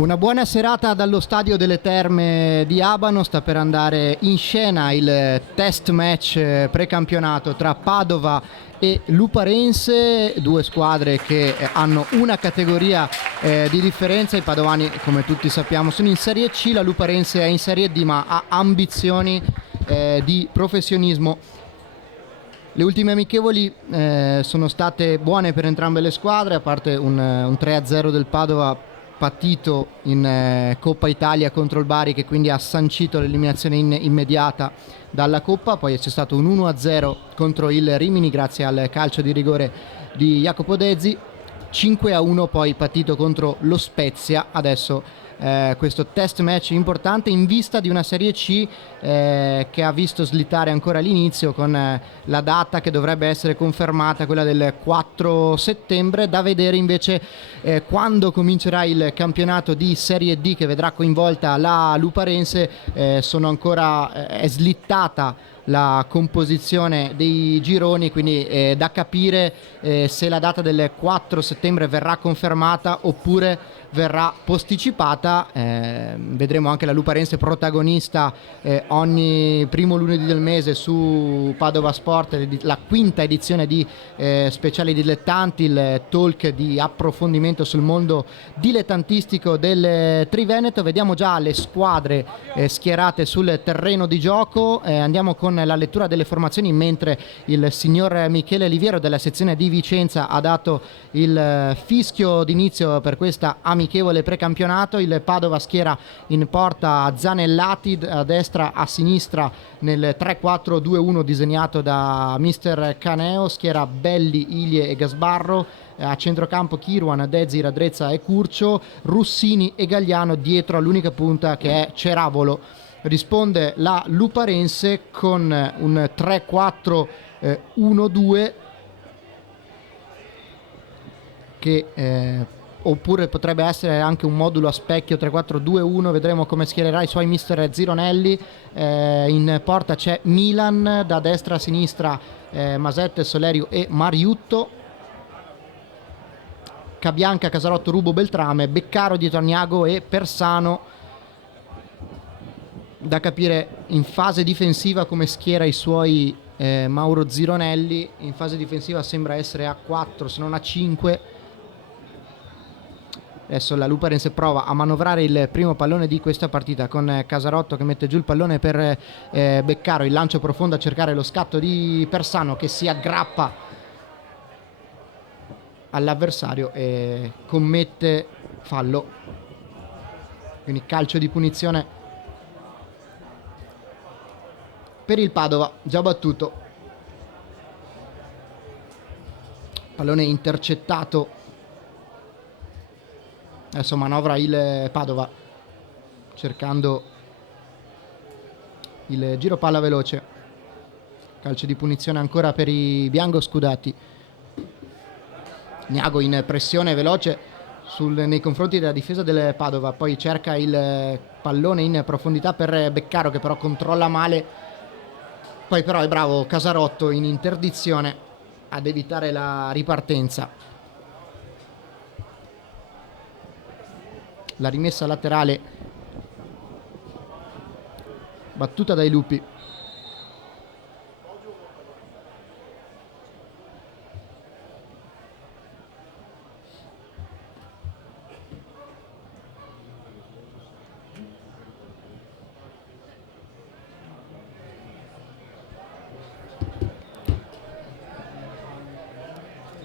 Una buona serata dallo stadio delle Terme di Abano. Sta per andare in scena il test match precampionato tra Padova e Luparense, due squadre che hanno una categoria di differenza. I padovani, come tutti sappiamo, sono in Serie C, la Luparense è in Serie D ma ha ambizioni di professionismo. Le ultime amichevoli sono state buone per entrambe le squadre, a parte un 3-0 del Padova patito in Coppa Italia contro il Bari, che quindi ha sancito l'eliminazione immediata dalla Coppa. Poi c'è stato un 1-0 contro il Rimini grazie al calcio di rigore di Jacopo Dezzi, 5-1 poi patito contro lo Spezia. Adesso questo test match importante in vista di una Serie C che ha visto slittare ancora l'inizio con la data che dovrebbe essere confermata, quella del 4 settembre. Da vedere invece quando comincerà il campionato di Serie D, che vedrà coinvolta la Luparense. È slittata la composizione dei gironi, quindi da capire se la data del 4 settembre verrà confermata oppure verrà posticipata. Vedremo anche la Luparense protagonista ogni primo lunedì del mese su Padova Sport, la quinta edizione di Speciali Dilettanti, il talk di approfondimento sul mondo dilettantistico del Triveneto. Vediamo già le squadre schierate sul terreno di gioco. Andiamo con la lettura delle formazioni, mentre il signor Michele Liviero della sezione di Vicenza ha dato il fischio d'inizio per questa amichevole precampionato. Il Padova schiera in porta Zanellati, a destra, a sinistra nel 3-4-2-1 disegnato da mister Caneo, schiera Belli, Ilie e Gasbarro, a centrocampo Kirwan, Dezzi, Radrezza e Curcio, Russini e Gagliano dietro all'unica punta che è Ceravolo. Risponde la Luparense con un 3-4-1-2 che oppure potrebbe essere anche un modulo a specchio 3-4-2-1. Vedremo come schiererà i suoi mister Zironelli. In porta c'è Milan, da destra a sinistra Masette, Solerio e Mariutto, Cabianca, Casarotto, Rubo, Beltrame, Beccaro dietro a Niago e Persano. Da capire in fase difensiva come schiera i suoi Mauro Zironelli. In fase difensiva sembra essere a 4 se non a 5. Adesso la Luparense prova a manovrare il primo pallone di questa partita con Casarotto che mette giù il pallone per Beccaro, il lancio profondo a cercare lo scatto di Persano che si aggrappa all'avversario e commette fallo, quindi calcio di punizione per il Padova, già battuto. Pallone intercettato. Adesso manovra il Padova cercando il giro palla veloce. Calcio di punizione ancora per i biancoscudati. Niago in pressione veloce nei confronti della difesa del Padova, poi cerca il pallone in profondità per Beccaro che però controlla male. Poi però è bravo Casarotto in interdizione ad evitare la ripartenza. La rimessa laterale battuta dai Lupi.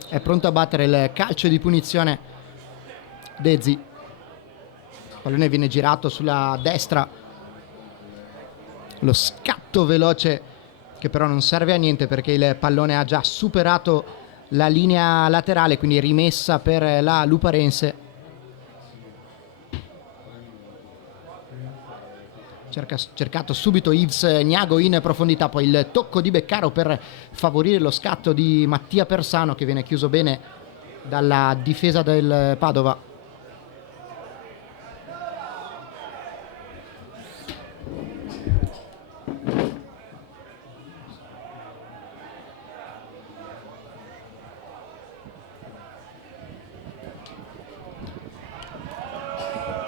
È pronto a battere il calcio di punizione Dezzi. Il pallone viene girato sulla destra. Lo scatto veloce che però non serve a niente perché il pallone ha già superato la linea laterale, quindi rimessa per la Luparense. Cercato subito Yves Niago in profondità, poi il tocco di Beccaro per favorire lo scatto di Mattia Persano che viene chiuso bene dalla difesa del Padova.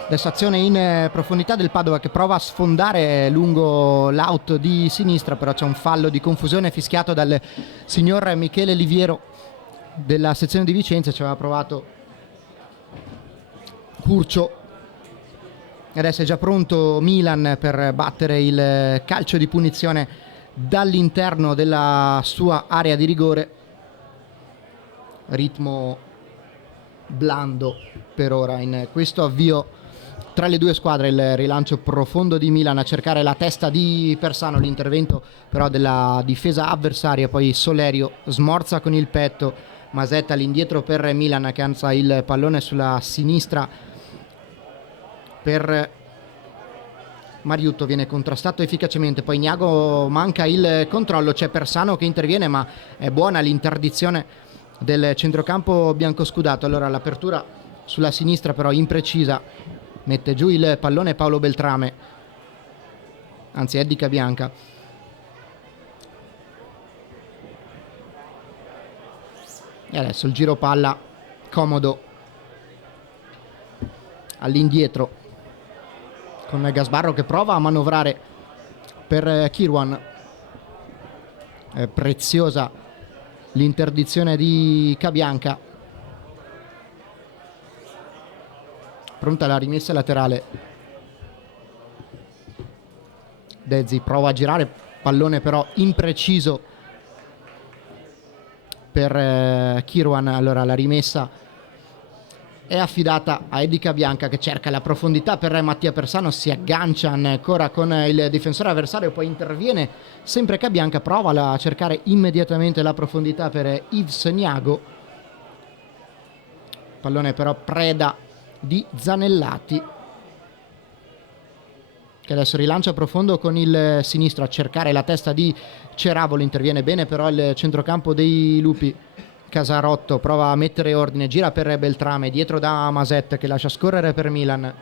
Adesso azione in profondità del Padova che prova a sfondare lungo l'out di sinistra, però c'è un fallo di confusione fischiato dal signor Michele Liviero della sezione di Vicenza. Ci aveva provato Curcio e adesso è già pronto Milan per battere il calcio di punizione dall'interno della sua area di rigore. Ritmo blando per ora in questo avvio tra le due squadre. Il rilancio profondo di Milan a cercare la testa di Persano, l'intervento però della difesa avversaria, poi Solerio smorza con il petto, Masetta all'indietro per Milan che alza il pallone sulla sinistra per Mariutto, viene contrastato efficacemente, poi Niago manca il controllo, c'è Persano che interviene ma è buona l'interdizione del centrocampo biancoscudato. Allora l'apertura sulla sinistra però imprecisa, mette giù il pallone Paolo Beltrame, anzi Eddie Cabianca. E adesso il giro palla comodo all'indietro con Gasbarro che prova a manovrare per Kirwan. È preziosa l'interdizione di Cabianca. Pronta la rimessa laterale. Dezzi prova a girare, pallone però impreciso per Kirwan. Allora la rimessa è affidata a Eddie Cabianca che cerca la profondità per Mattia Persano, si aggancia ancora con il difensore avversario, poi interviene sempre Cabianca, prova a cercare immediatamente la profondità per Yves Niago, pallone però preda di Zanellati che adesso rilancia profondo con il sinistro a cercare la testa di Ceravolo, interviene bene però il centrocampo dei Lupi. Casarotto prova a mettere ordine, gira per Beltrame, dietro da Masette che lascia scorrere per Milan.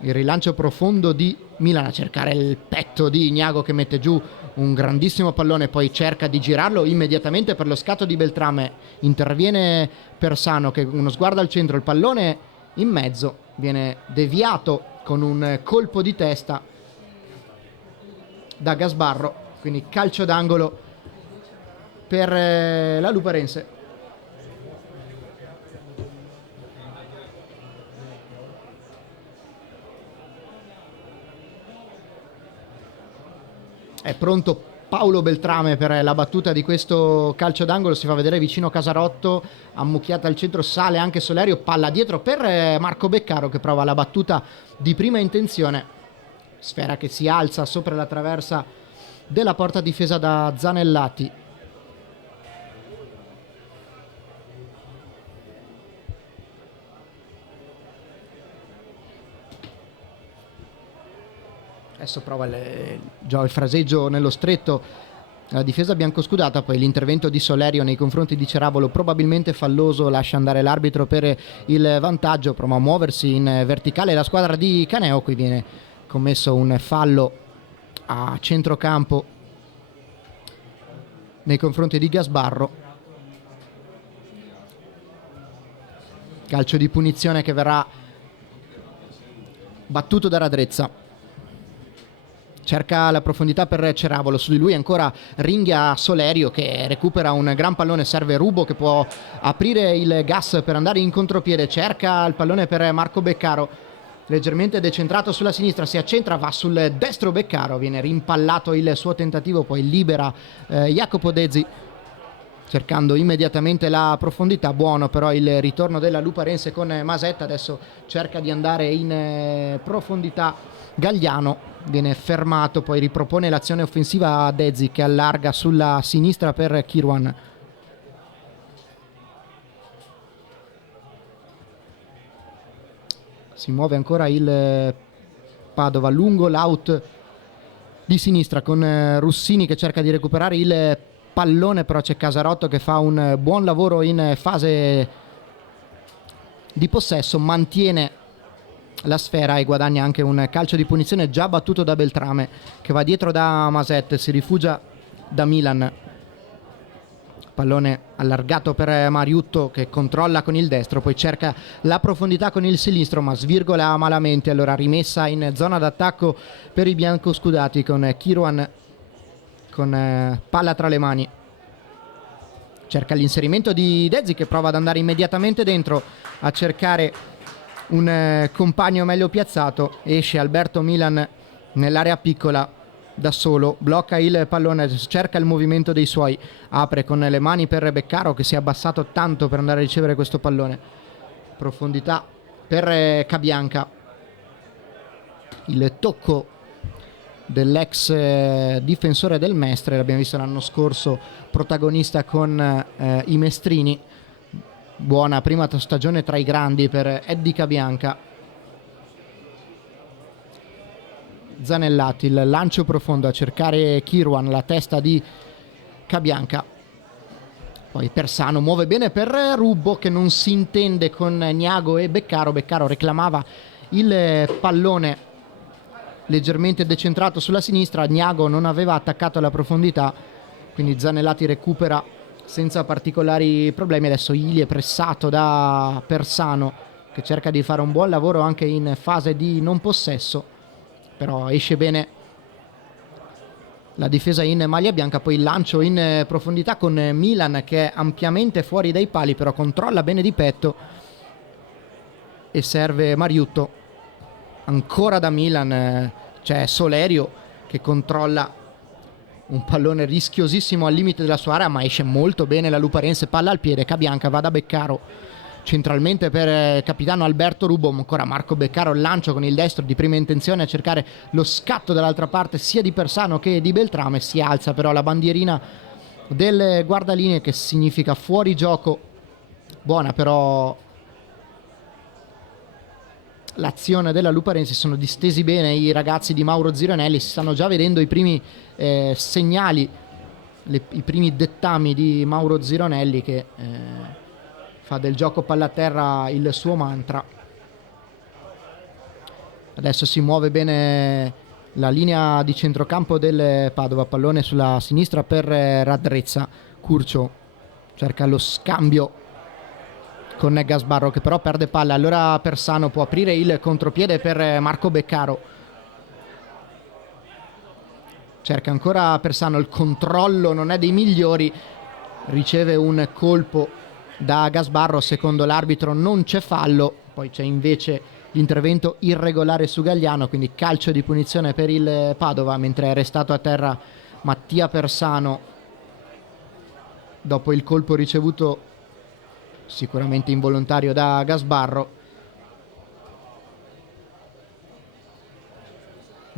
Il rilancio profondo di Milan a cercare il petto di Niago che mette giù un grandissimo pallone, poi cerca di girarlo immediatamente per lo scatto di Beltrame. Interviene Persano che uno sguardo al centro, il pallone in mezzo, viene deviato con un colpo di testa da Gasbarro, quindi calcio d'angolo per la Luparense. È pronto Paolo Beltrame per la battuta di questo calcio d'angolo, si fa vedere vicino Casarotto, ammucchiata al centro, sale anche Solerio, palla dietro per Marco Beccaro che prova la battuta di prima intenzione, sfera che si alza sopra la traversa della porta difesa da Zanellati. Adesso prova il fraseggio nello stretto, la difesa biancoscudata, poi l'intervento di Solerio nei confronti di Ceravolo probabilmente falloso, lascia andare l'arbitro per il vantaggio, prova a muoversi in verticale la squadra di Caneo, qui viene commesso un fallo a centrocampo nei confronti di Gasbarro. Calcio di punizione che verrà battuto da Radrezza. Cerca la profondità per Ceravolo, su di lui ancora ringhia Solerio che recupera un gran pallone, serve Rubo che può aprire il gas per andare in contropiede, cerca il pallone per Marco Beccaro, leggermente decentrato sulla sinistra, si accentra, va sul destro Beccaro, viene rimpallato il suo tentativo, poi libera Jacopo Dezzi cercando immediatamente la profondità. Buono però il ritorno della Luparense con Masetta, adesso cerca di andare in profondità Gagliano, viene fermato, poi ripropone l'azione offensiva a Dezzi che allarga sulla sinistra per Kirwan. Si muove ancora il Padova lungo l'out di sinistra con Russini che cerca di recuperare il pallone, però c'è Casarotto che fa un buon lavoro in fase di possesso, mantiene la sfera e guadagna anche un calcio di punizione già battuto da Beltrame che va dietro da Masette, si rifugia da Milan. pallone allargato per Mariutto che controlla con il destro, poi cerca la profondità con il sinistro ma svirgola malamente, allora rimessa in zona d'attacco per i biancoscudati con Kirwan con palla tra le mani. Cerca l'inserimento di Dezzi che prova ad andare immediatamente dentro a cercare un compagno meglio piazzato, esce Alberto Milan nell'area piccola da solo, blocca il pallone, cerca il movimento dei suoi, apre con le mani per Beccaro che si è abbassato tanto per andare a ricevere questo pallone, profondità per Cabianca, il tocco dell'ex difensore del Mestre, l'abbiamo visto l'anno scorso protagonista con i Mestrini. Buona prima stagione tra i grandi per Eddie Cabianca. Zanellati, il lancio profondo a cercare Kirwan, la testa di Cabianca, poi Persano muove bene per Rubbo che non si intende con Niago e Beccaro reclamava il pallone leggermente decentrato sulla sinistra, Niago non aveva attaccato alla profondità, quindi Zanellati recupera senza particolari problemi. Adesso Ili è pressato da Persano che cerca di fare un buon lavoro anche in fase di non possesso, però esce bene la difesa in maglia bianca, poi il lancio in profondità con Milan che è ampiamente fuori dai pali, però controlla bene di petto e serve Mariutto. Ancora da Milan c'è Solerio che controlla un pallone rischiosissimo al limite della sua area, ma esce molto bene la Luparense, palla al piede, Cabianca va da Beccaro centralmente per capitano Alberto Rubbo, ancora Marco Beccaro, il lancio con il destro di prima intenzione a cercare lo scatto dall'altra parte sia di Persano che di Beltrame, si alza però la bandierina del guardalinee che significa fuori gioco. Buona però l'azione della Luparense, sono distesi bene i ragazzi di Mauro Zironelli, si stanno già vedendo i primi segnali, i primi dettami di Mauro Zironelli che fa del gioco palla a terra il suo mantra. Adesso si muove bene la linea di centrocampo del Padova, pallone sulla sinistra per Radrezza, Curcio cerca lo scambio con Gasbarro che però perde palla, allora Persano può aprire il contropiede per Marco Beccaro, cerca ancora Persano, il controllo non è dei migliori, riceve un colpo da Gasbarro, secondo l'arbitro non c'è fallo, poi c'è invece l'intervento irregolare su Gagliano, quindi calcio di punizione per il Padova, mentre è restato a terra Mattia Persano dopo il colpo ricevuto sicuramente involontario da Gasbarro.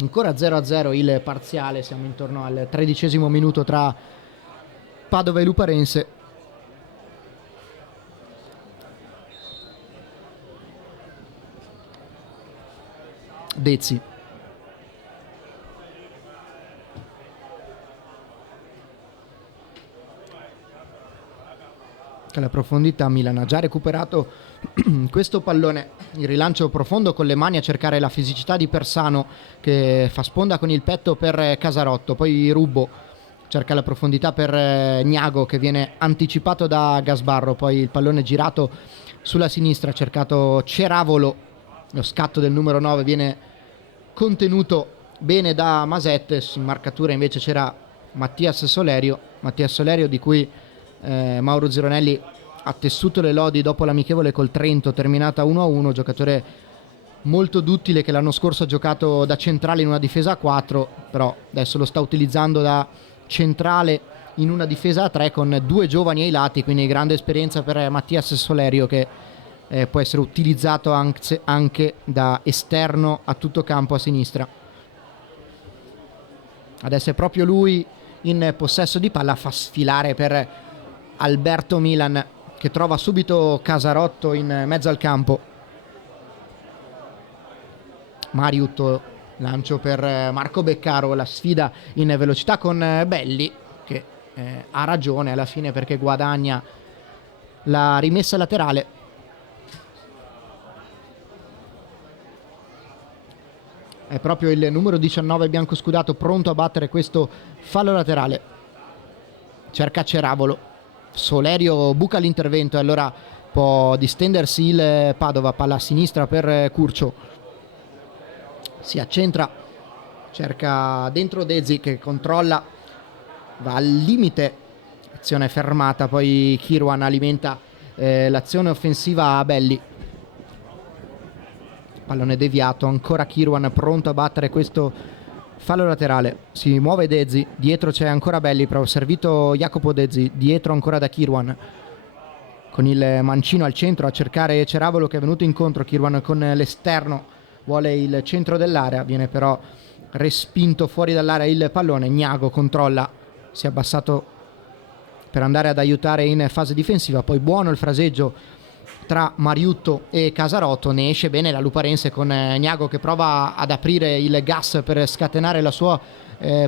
Ancora 0-0 il parziale, siamo intorno al 13° minuto tra Padova e Luparense. Dezzi, alla profondità Milan ha già recuperato questo pallone, il rilancio profondo con le mani a cercare la fisicità di Persano che fa sponda con il petto per Casarotto, poi Rubbo cerca la profondità per Niago che viene anticipato da Gasbarro, poi il pallone girato sulla sinistra, ha cercato Ceravolo, lo scatto del numero 9 viene contenuto bene da Masette, in marcatura invece c'era Mattias Solerio di cui Mauro Zironelli ha tessuto le lodi dopo l'amichevole col Trento terminata 1-1, giocatore molto duttile che l'anno scorso ha giocato da centrale in una difesa a 4, però adesso lo sta utilizzando da centrale in una difesa a 3 con due giovani ai lati, quindi grande esperienza per Mattias Solerio che può essere utilizzato anche da esterno a tutto campo a sinistra. Adesso è proprio lui in possesso di palla, fa sfilare per Alberto Milan che trova subito Casarotto in mezzo al campo. Mariutto, lancio per Marco Beccaro, la sfida in velocità con Belli che ha ragione alla fine perché guadagna la rimessa laterale. È proprio il numero 19 biancoscudato pronto a battere questo fallo laterale. Cerca Ceravolo, Solerio buca l'intervento e allora può distendersi il Padova. Palla a sinistra per Curcio, si accentra, cerca dentro Dezi che controlla, va al limite, azione fermata, poi Kirwan alimenta l'azione offensiva a Belli. Pallone deviato, ancora Kirwan pronto a battere questo fallo laterale. Si muove Dezi, dietro c'è ancora Belli, però servito Jacopo Dezi, dietro ancora da Kirwan, con il mancino al centro a cercare Ceravolo che è venuto incontro. Kirwan con l'esterno vuole il centro dell'area, viene però respinto fuori dall'area il pallone. Gnago controlla, si è abbassato per andare ad aiutare in fase difensiva, poi buono il fraseggio tra Mariutto e Casarotto, ne esce bene la Luparense con Gnago che prova ad aprire il gas per scatenare la sua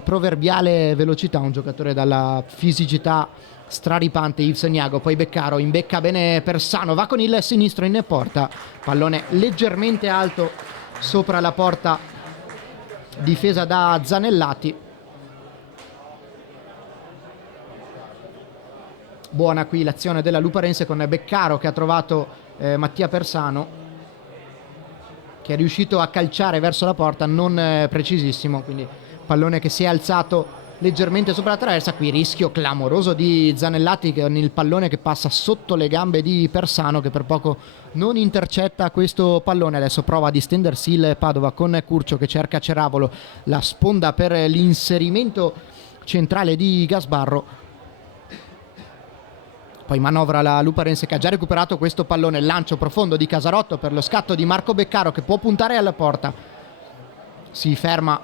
proverbiale velocità, un giocatore dalla fisicità straripante Yves Gnago. Poi Beccaro imbecca bene Persano, va con il sinistro in porta, pallone leggermente alto sopra la porta difesa da Zanellati. Buona qui l'azione della Luparense con Beccaro che ha trovato Mattia Persano, che è riuscito a calciare verso la porta, non precisissimo, quindi pallone che si è alzato leggermente sopra la traversa. Qui rischio clamoroso di Zanellati con il pallone che passa sotto le gambe di Persano, che per poco non intercetta questo pallone. Adesso prova a distendersi il Padova con Curcio che cerca Ceravolo, la sponda per l'inserimento centrale di Gasbarro. Poi manovra la Luparense che ha già recuperato questo pallone, lancio profondo di Casarotto per lo scatto di Marco Beccaro che può puntare alla porta, si ferma,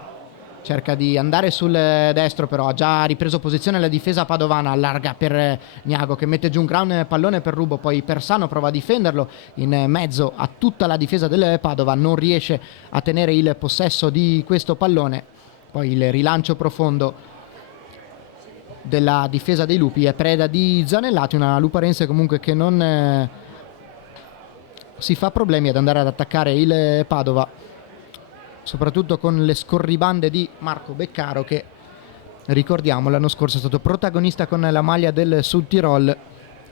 cerca di andare sul destro, però ha già ripreso posizione la difesa padovana, allarga per Gnago che mette giù un gran pallone per Rubo, poi Persano prova a difenderlo in mezzo a tutta la difesa del Padova, non riesce a tenere il possesso di questo pallone. Poi il rilancio profondo della difesa dei Lupi è preda di Zanellati, una Luparense comunque che non si fa problemi ad andare ad attaccare il Padova, soprattutto con le scorribande di Marco Beccaro che, ricordiamo, l'anno scorso è stato protagonista con la maglia del Sud Tirol,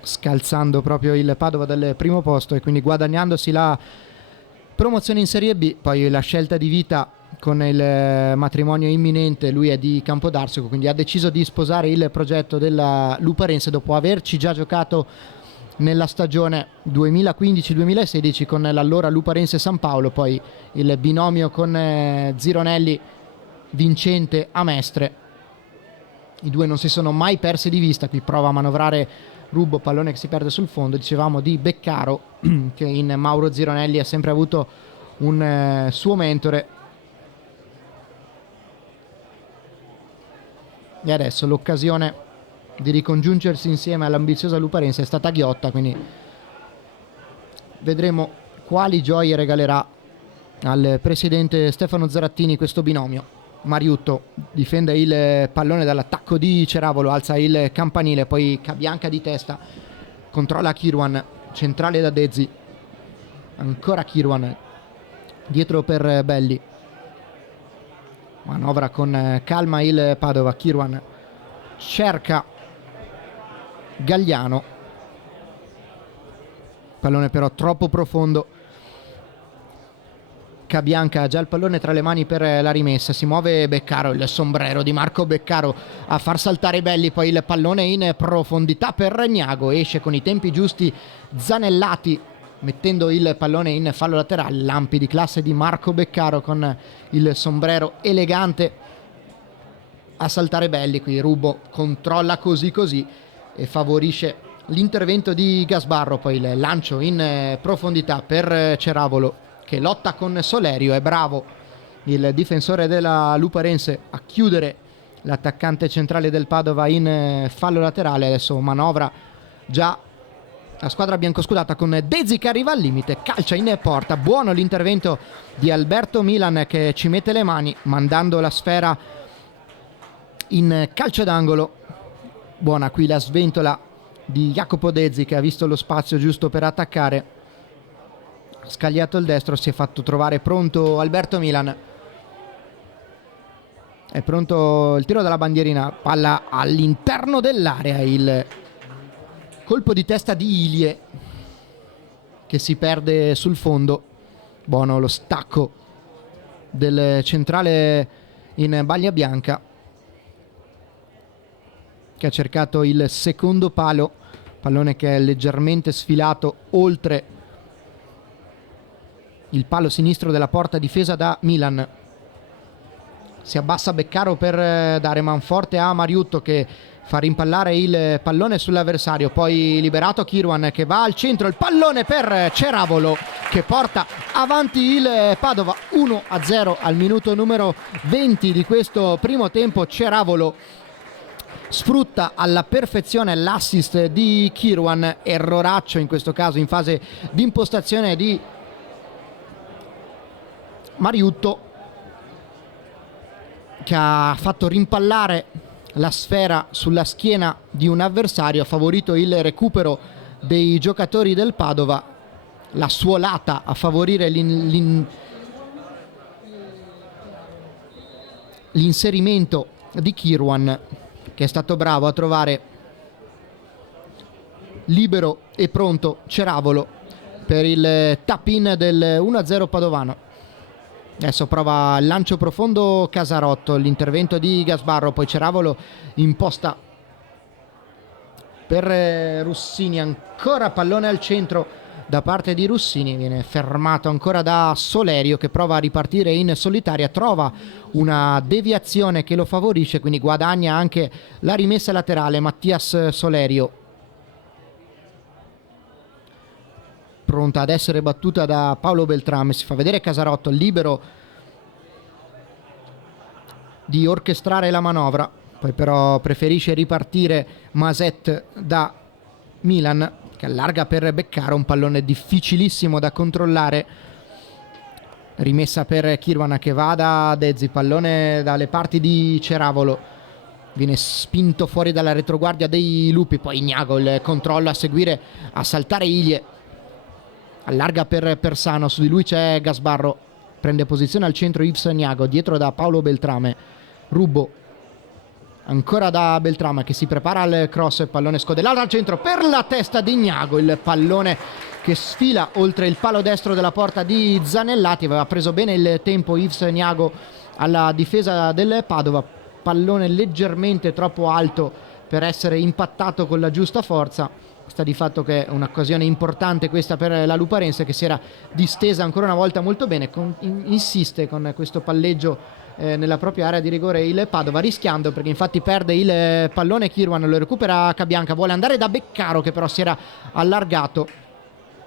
scalzando proprio il Padova dal primo posto e quindi guadagnandosi la promozione in Serie B. Poi la scelta di vita con il matrimonio imminente, lui è di Campodarsico, quindi ha deciso di sposare il progetto della Luparense dopo averci già giocato nella stagione 2015-2016 con l'allora Luparense San Paolo, poi il binomio con Zironelli vincente a Mestre. I due non si sono mai persi di vista. Qui prova a manovrare Rubo, pallone che si perde sul fondo. Dicevamo di Beccaro che in Mauro Zironelli ha sempre avuto un suo mentore. E adesso l'occasione di ricongiungersi insieme all'ambiziosa Luparense è stata ghiotta, quindi vedremo quali gioie regalerà al presidente Stefano Zarattini questo binomio. Mariutto difende il pallone dall'attacco di Ceravolo, alza il campanile, poi Cabianca di testa, controlla Kirwan, centrale da Dezi, ancora Kirwan, dietro per Belli, manovra con calma il Padova. Kirwan cerca Gagliano, pallone però troppo profondo. Cabianca ha già il pallone tra le mani per la rimessa, si muove Beccaro, il sombrero di Marco Beccaro a far saltare Belli, poi il pallone in profondità per Gnago, esce con i tempi giusti Zanellati mettendo il pallone in fallo laterale. Lampi di classe di Marco Beccaro con il sombrero elegante a saltare Belli. Qui Rubo controlla così e favorisce l'intervento di Gasbarro, poi il lancio in profondità per Ceravolo che lotta con Solerio. È bravo il difensore della Luparense a chiudere l'attaccante centrale del Padova in fallo laterale. Adesso manovra già la squadra biancoscudata con Dezi che arriva al limite, calcia in porta. Buono l'intervento di Alberto Milan che ci mette le mani mandando la sfera in calcio d'angolo. Buona qui la sventola di Jacopo Dezi che ha visto lo spazio giusto per attaccare, scagliato il destro, si è fatto trovare pronto Alberto Milan. È pronto il tiro dalla bandierina, palla all'interno dell'area, il Colpo di testa di Ilie che si perde sul fondo. Buono lo stacco del centrale in maglia bianca che ha cercato il secondo palo, pallone che è leggermente sfilato oltre il palo sinistro della porta difesa da Milan. Si abbassa Beccaro per dare manforte a Mariutto che fa rimpallare il pallone sull'avversario, poi liberato Kirwan che va al centro, il pallone per Ceravolo che porta avanti il Padova 1-0 al minuto numero 20 di questo primo tempo. Ceravolo sfrutta alla perfezione l'assist di Kirwan, erroraccio in questo caso in fase di impostazione di Mariutto che ha fatto rimpallare la sfera sulla schiena di un avversario, ha favorito il recupero dei giocatori del Padova, la suolata a favorire l'inserimento di Kirwan che è stato bravo a trovare libero e pronto Ceravolo per il tap-in del 1-0 padovano. Adesso prova il lancio profondo Casarotto, l'intervento di Gasbarro, poi Ceravolo imposta per Russini, ancora pallone al centro da parte di Russini, viene fermato ancora da Solerio che prova a ripartire in solitaria, trova una deviazione che lo favorisce, quindi guadagna anche la rimessa laterale Mattias Solerio, pronta ad essere battuta da Paolo Beltrame. Si fa vedere Casarotto libero di orchestrare la manovra, poi però preferisce ripartire Maset da Milan che allarga per Beccaro, un pallone difficilissimo da controllare, rimessa per Kirwan che va da Dezzi, pallone dalle parti di Ceravolo, viene spinto fuori dalla retroguardia dei Lupi, poi Ignago il controllo a seguire, a saltare Ilie, allarga per Persano, su di lui c'è Gasbarro, prende posizione al centro Yves Niago, dietro da Paolo Beltrame, Rubbo ancora da Beltrame che si prepara al cross, il pallone scodellato al centro per la testa di Niago, il pallone che sfila oltre il palo destro della porta di Zanellati, aveva preso bene il tempo Yves Niago alla difesa del Padova, pallone leggermente troppo alto per essere impattato con la giusta forza. Sta di fatto che è un'occasione importante questa per la Luparense che si era distesa ancora una volta molto bene, insiste con questo palleggio nella propria area di rigore il Padova, rischiando perché infatti perde il pallone Kirwan, lo recupera Cabianca, vuole andare da Beccaro che però si era allargato,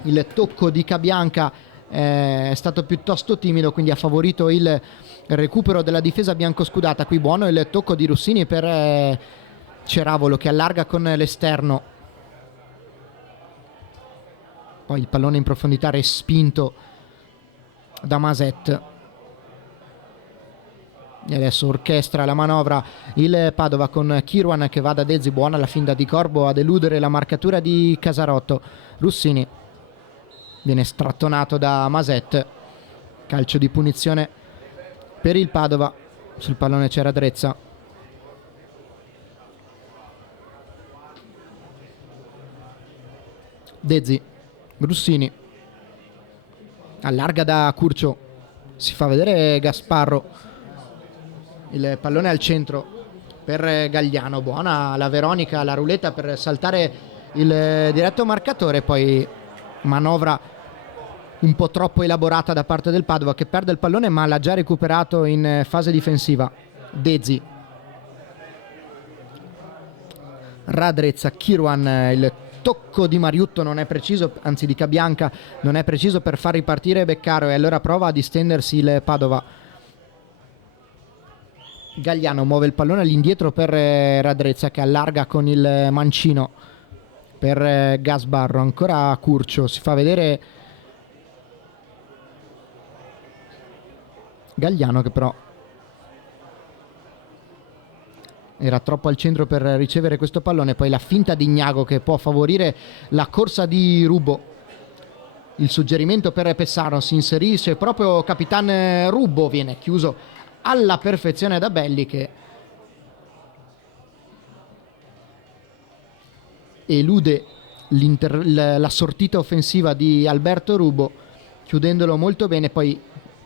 il tocco di Cabianca è stato piuttosto timido, quindi ha favorito il recupero della difesa biancoscudata. Qui buono il tocco di Russini per Ceravolo che allarga con l'esterno, poi il pallone in profondità respinto da Maset e adesso orchestra la manovra il Padova con Kirwan che va da Dezzi, buona la finta di Corbo ad eludere la marcatura di Casarotto. Russini viene strattonato da Maset, calcio di punizione per il Padova, sul pallone c'era Drezza. Dezzi, Russini allarga da Curcio, si fa vedere Gasparro, il pallone al centro per Gagliano, buona la Veronica, la ruletta per saltare il diretto marcatore, poi manovra un po' troppo elaborata da parte del Padova che perde il pallone ma l'ha già recuperato in fase difensiva. Dezzi, Radrezza, Kirwan, il tocco di Mariutto non è preciso, anzi di Cabianca non è preciso per far ripartire Beccaro e allora prova a distendersi il Padova. Gagliano muove il pallone all'indietro per Radrezza che allarga con il mancino per Gasbarro, ancora Curcio, si fa vedere Gagliano che però era troppo al centro per ricevere questo pallone, poi la finta di Ignago che può favorire la corsa di Rubbo, il suggerimento per Pessaro, si inserisce proprio Capitan Rubbo, viene chiuso alla perfezione da Belli che elude la sortita offensiva di Alberto Rubo, chiudendolo molto bene, poi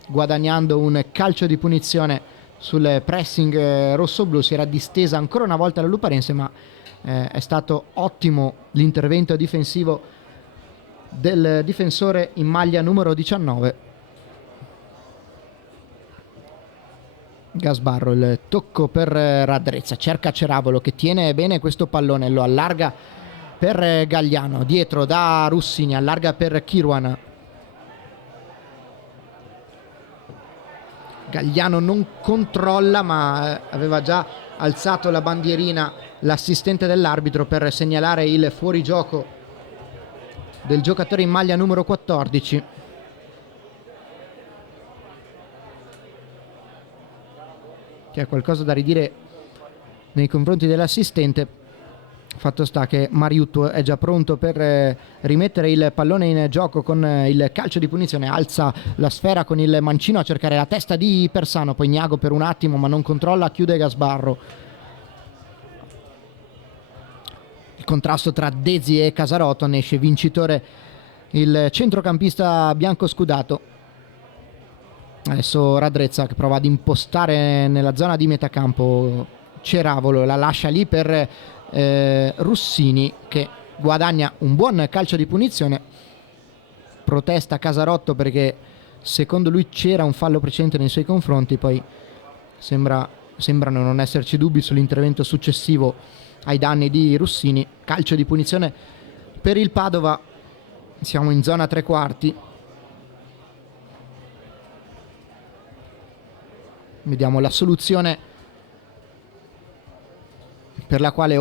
guadagnando un calcio di punizione sul pressing rossoblu. Si era distesa ancora una volta la Luparense, ma è stato ottimo l'intervento difensivo del difensore in maglia numero 19 Gasbarro. Il tocco per Radrezza, cerca Ceravolo che tiene bene questo pallone, lo allarga per Gagliano, dietro da Russini, allarga per Kirwan. Gagliano non controlla, ma aveva già alzato la bandierina l'assistente dell'arbitro per segnalare il fuorigioco del giocatore in maglia numero 14. C'è qualcosa da ridire nei confronti dell'assistente. Fatto sta che Mariutto è già pronto per rimettere il pallone in gioco con il calcio di punizione. Alza la sfera con il mancino a cercare la testa di Persano, poi Gnago per un attimo ma non controlla, chiude Gasbarro. Il contrasto tra Dezi e Casarotto, ne esce vincitore il centrocampista bianco scudato. Adesso Radrezza che prova ad impostare nella zona di metacampo Ceravolo, la lascia lì per Russini che guadagna un buon calcio di punizione. Protesta Casarotto perché secondo lui c'era un fallo precedente nei suoi confronti, poi sembrano non esserci dubbi sull'intervento successivo ai danni di Russini. Calcio di punizione per il Padova, siamo in zona tre quarti. Vediamo la soluzione per la quale